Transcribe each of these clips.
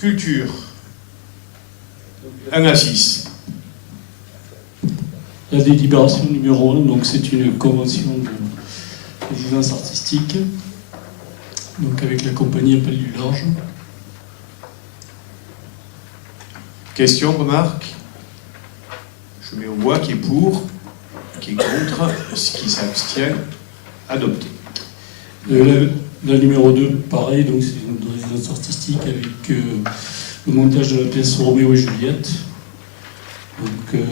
Culture. 1 à 6. La délibération numéro 1, donc c'est une convention de résidence artistique, donc avec la compagnie Appel du Large. Question, remarque? Je mets aux voix qui est pour, qui est contre, qui s'abstient, adopté. La numéro 2, pareil, donc c'est une résidence artistique avec le montage de la pièce Roméo et Juliette, donc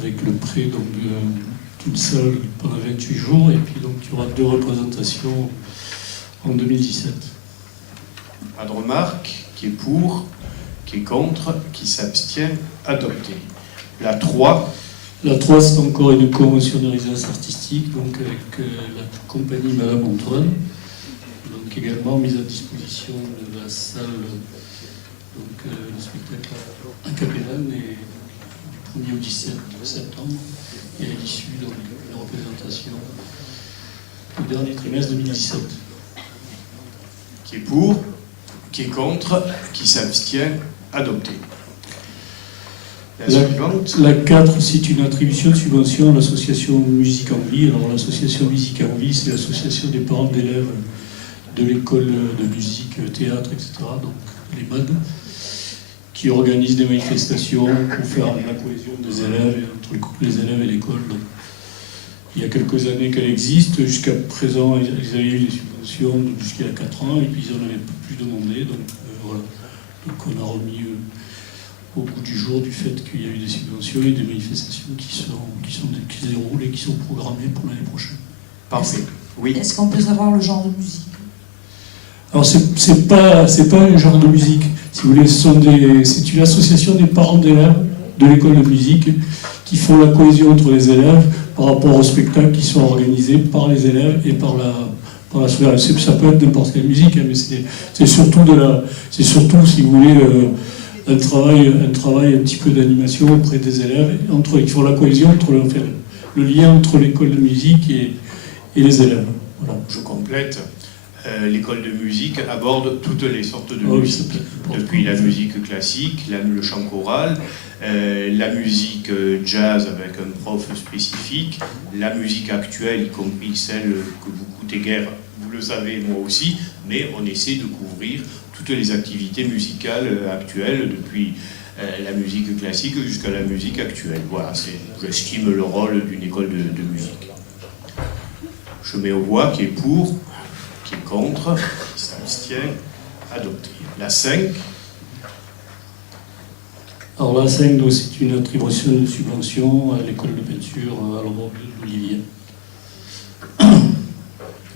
avec le prêt d'une salle pendant 28 jours, et puis donc il y aura 2 représentations en 2017. Pas de remarque, qui est pour, qui est contre, qui s'abstient, adopté. La 3. La 3, c'est encore une convention de résidence artistique, donc avec la compagnie Madame Antoine, donc également mise à disposition de la salle, donc le spectacle à Capellan, et du 1er au 17 septembre, et à l'issue donc la représentation au dernier trimestre 2017. Qui est pour, qui est contre, qui s'abstient, adopté. La suivante. La 4, c'est une attribution de subvention à l'association Musique en Vie. Alors l'association Musique en Vie, c'est l'association des parents d'élèves de l'école de musique, théâtre, etc., donc les MAD, qui organise des manifestations pour faire la cohésion des élèves, entre les élèves et l'école. Donc, il y a quelques années qu'elle existe. Jusqu'à présent, ils avaient eu des subventions jusqu'à 4 ans, et puis ils n'en avaient plus demandé. Donc voilà. Donc on a remis au bout du jour du fait qu'il y a eu des subventions et des manifestations qui se déroulent et qui sont programmées pour l'année prochaine. Parfait. Oui. Est-ce qu'on peut savoir le genre de musique? Alors c'est pas un genre de musique. Si vous voulez, c'est une association des parents d'élèves de l'école de musique qui font la cohésion entre les élèves par rapport aux spectacles qui sont organisés par les élèves et par la société. Ça peut être n'importe quelle musique, hein, mais c'est surtout si vous voulez un travail un petit peu d'animation auprès des élèves, qui font la cohésion entre le lien entre l'école de musique et les élèves. Voilà. Je complète. L'école de musique aborde toutes les sortes de musique, depuis la musique classique, le chant choral, la musique jazz avec un prof spécifique, la musique actuelle, y compris celle que vous coûtez guère, vous le savez, moi aussi, mais on essaie de couvrir toutes les activités musicales actuelles, depuis la musique classique jusqu'à la musique actuelle. Voilà, j'estime le rôle d'une école de musique. Je mets aux voix qui est pour, qui est contre, qui s'abstient, adopté. La 5. Alors la 5, c'est une attribution de subvention à l'école de peinture à l'endroit de l'Olivier.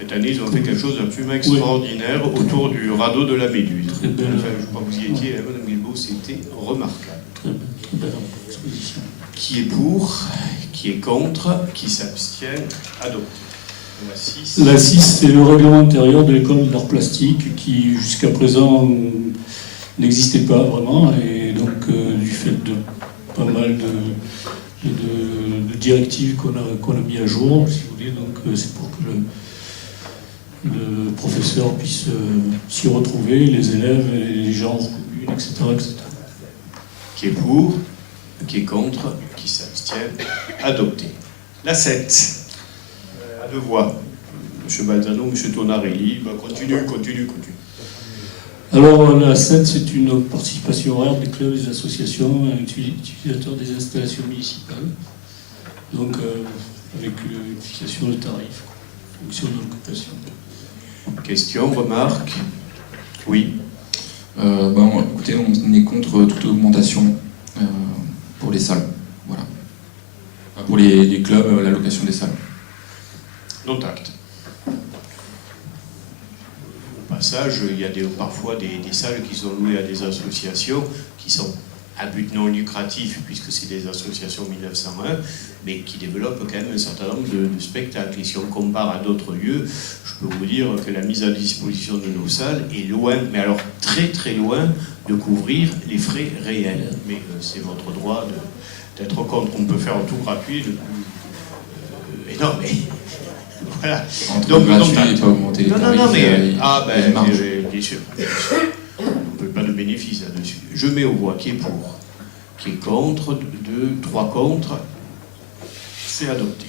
Cette année, ils ont fait quelque chose d'absolument extraordinaire autour du radeau de la Méduse. Enfin, je crois que vous y étiez, Madame Guilbault, c'était remarquable. Très belle exposition. Qui est pour, qui est contre, qui s'abstient, adopté. La 6, c'est le règlement intérieur de l'école d'art plastique qui, jusqu'à présent, n'existait pas vraiment. Et donc, du fait de pas mal de directives qu'on a mis à jour, si vous voulez, donc c'est pour que le professeur puisse s'y retrouver, les élèves, les gens communes, etc., etc. Qui est pour, qui est contre, qui s'abstient, adopté. La 7. À 2 voix. M. Balzano, M. Tonarelli, continue. Alors la 7, c'est une participation horaire des clubs, des associations, utilisateurs des installations municipales. Donc avec une fixation de tarifs, fonction de l'occupation. Question, remarque? Oui. Écoutez, on est contre toute augmentation pour les salles. Voilà. Pour les clubs, la location des salles. Dont acte. Au passage, il y a parfois des salles qui sont louées à des associations qui sont à but non lucratif, puisque c'est des associations 1901, mais qui développent quand même un certain nombre de spectacles. Et si on compare à d'autres lieux, je peux vous dire que la mise à disposition de nos salles est loin, mais alors très très loin, de couvrir les frais réels. Mais c'est votre droit d'être contre. On peut faire un tout gratuit. Et non, mais... Voilà. Donc, gratuit et pas augmenter les tarifs. Non, mais... bien sûr. On ne peut pas de bénéfice. bénéfices là-dessus. Je mets aux voix qui est pour, qui est contre, 2, 3 contre, c'est adopté.